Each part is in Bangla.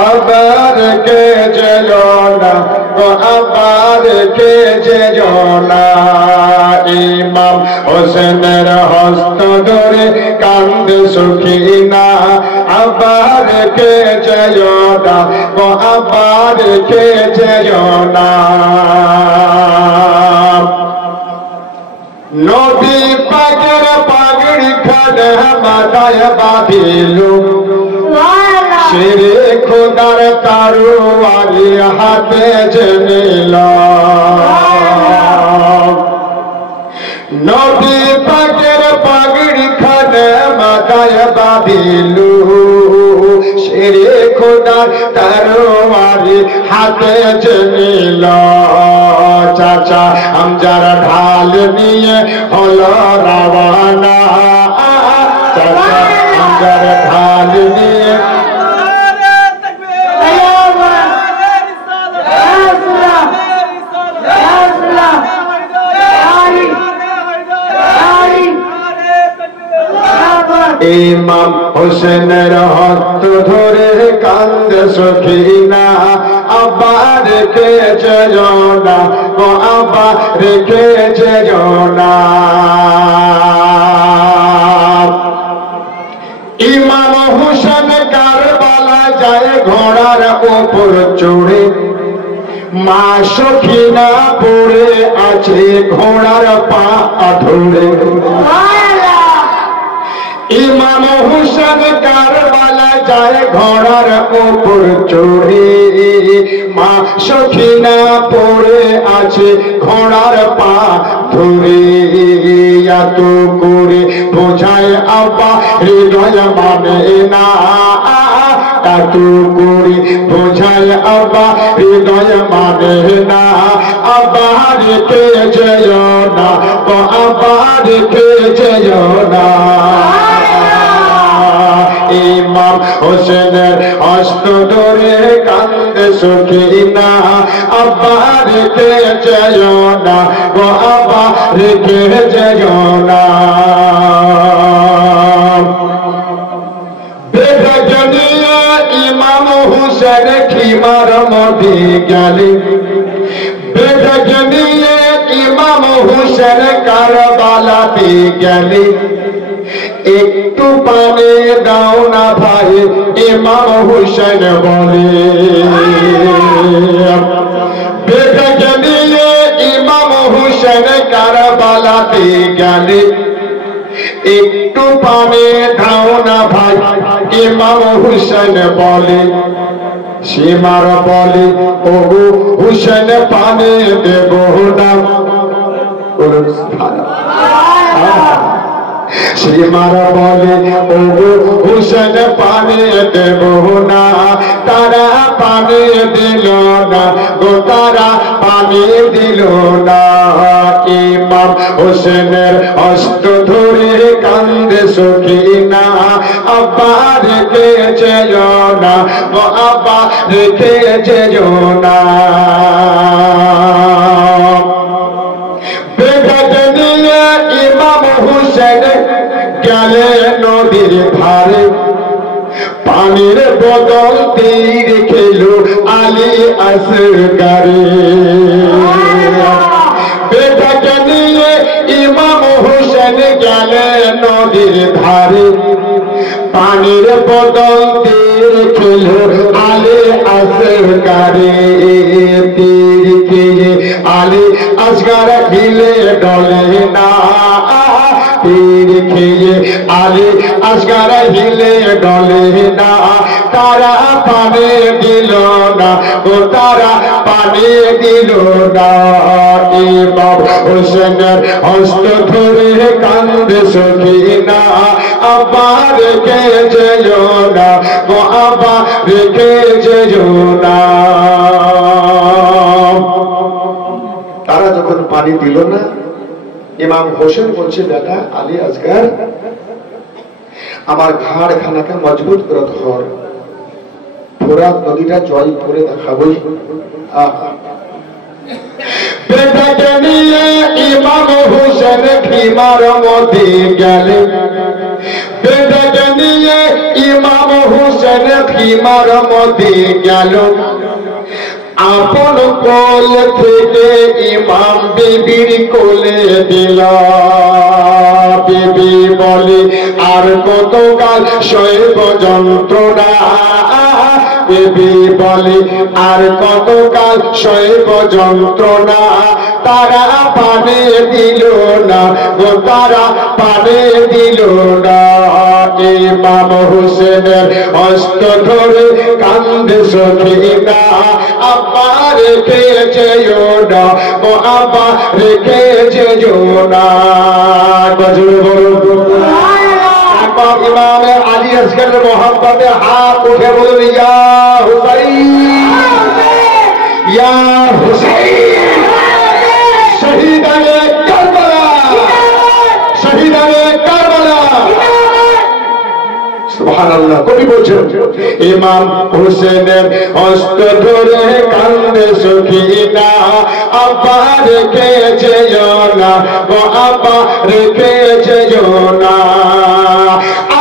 আবার কে যেনা গো আবার কে যেনা ইমাম হোসেনের হস্ত ধরে কান্দে সখিনা আবার কে যেনা গো আবার কে যেনা নবী পাকের পাগড়ি খানে মাথায় বাঁধিলু শেরে খোদার তরবারি হাতে নিল নবী পাকের পাগড়ি খানে মাথায় বাঁধিলু শেরে খোদার তরবারি হাতে নিল চাচা হামজার ঢাল নিয়ে হলো রওয়ানা চাচা হামজার ঢাল নিয়ে ইমাম হোসেনের হাত ধরে কান্দে সখিনা আবার কে যেনা গো আবার কে যেনা ইমাম হোসেন কারবালা যায় ঘোড়ার উপর চড়ে মা সখিনা পড়ে আছে ঘোড়ার পা ধরে ইমাম হোসেন কারবালা যায় ঘোড়ার উপর চড়ে মা সখিনা পড়ে আছে ঘোড়ার পা ধরে এত করে বোঝায় আব্বা হৃদয় মানে না এত করে বোঝায় আব্বা হৃদয় মানে না আবার কে যেনা তো আবার কে যেনা ইমাম হোসেনের হস্ত ধরে কান্দে সখিনা আবার কে যেনা গো আবার কে যেনা বেদজনিয়া ইমাম হোসেন খিমার মধ্যে গেলে বেদজনিয়া ইমাম হোসেন কারবালাতে গেলে একটু পানি দাও না ভাই ইমাম হোসেন বলে বেটাকে নিয়ে ইমাম হোসেন কারবালাতে গেলে একটু পানি দাও না ভাই ইমাম হোসেন বলে সীমার বলে ও হোসেন পানি দেব না সীমার বলে ও হোসেন পানি দেব না তারা পানি দিল না গো তারা পানি দিল না ইমাম হোসেনের হস্ত ধরে কান্দে সখিনা আবার কে যেনা গো আবার কে যেনা ইমাম হোসেন গেলে নদীর ধারে পানির বদল তীর খেলো আলী আসগারে বেটাকে নিয়ে ইমাম হোসেন গেলে নদীর ধারে পানির বদল তীর খেলো আলী আসগারে তীর খেয়ে আলী আসগার হিলে ডলে না তীর খেয়ে আলী আসগার হিলে ডলে না তারা পানি দিল না ও তারা পানি দিল না ইমাম হোসেনের হস্ত ধরে কান্দে সখিনা আবার কে যেনা গো আবার কে যেনা তারা যখন পানি দিল না ইমাম হোসেন বলছে বেটা আলী আসগার আমার ঘাড় খানাকে মজবুত করে ধর ফোরাত নদীটা জয় করে দেখাবই বেটাকে নিয়ে ইমাম হোসেন খিমার মধ্যে গেলে বেটাকে নিয়ে ইমাম হোসেন খিমার মধ্যে গেল আপন কোল থেকে ইমাম বিবির কোলে দিল বিবি বলে আর কতকাল সইব যন্ত্রণা বিবি বলে আর কতকাল সইব যন্ত্রণা তারা পানে দিল না গো তারা পানে দিল না ইমাম হোসেনের হস্ত ধরে কান্দে সখিনা আব্বা রেখে যেও না ও আব্বা রেখে যেও না গজল বলুন ইমাম আলী আসগর মোহাম্মদে হাত উঠে বলুন ইয়া হুসাইন ইয়া হুসাইন শহীদানে কারবালা শহীদানে কারবালা সুবহানাল্লাহ কবি বলছেন ইমাম হোসেনের হস্ত ধরে কান্দে সখিনা আব্বা রেখে যেও না ও আব্বা রেখে যেও না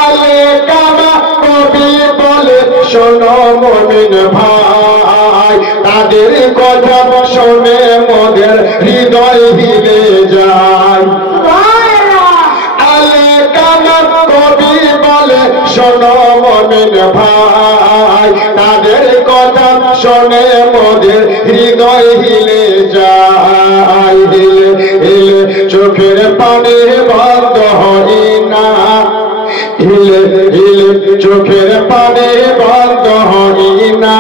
আলে কামা কবি বলে শোনো মুমিন ভাই তাদের কথা শুনে মোদের হৃদয় হিলে যায় আলে কামা কবি বলে শোনো মুমিন ভাই তাদের কথা শুনে মোদের হৃদয় হিলে যায় হিলে হিলে চোখের পানি বন্ধ হয় না হিলে হিলে চোখের পানি বন্ধ হয় না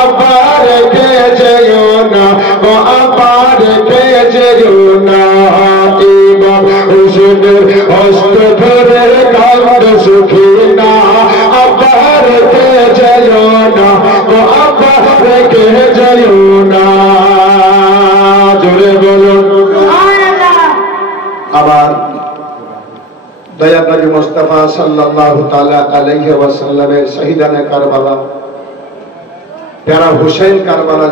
আব্বা রেখে যেও না ও আব্বা রেখে যেও না ইমাম হোসেনের হস্ত ধরে কান্দে সখিনা আব্বা রেখে যেও না ও আব্বা রেখে যেও না জোরে বলুন আবার দয়ার নবী মুস্তাফা সাল্লাল্লাহু তাআলা আলাইহি ওয়াসাল্লামের শহীদানে কারবালা প্যারা হুসাইন কারবালা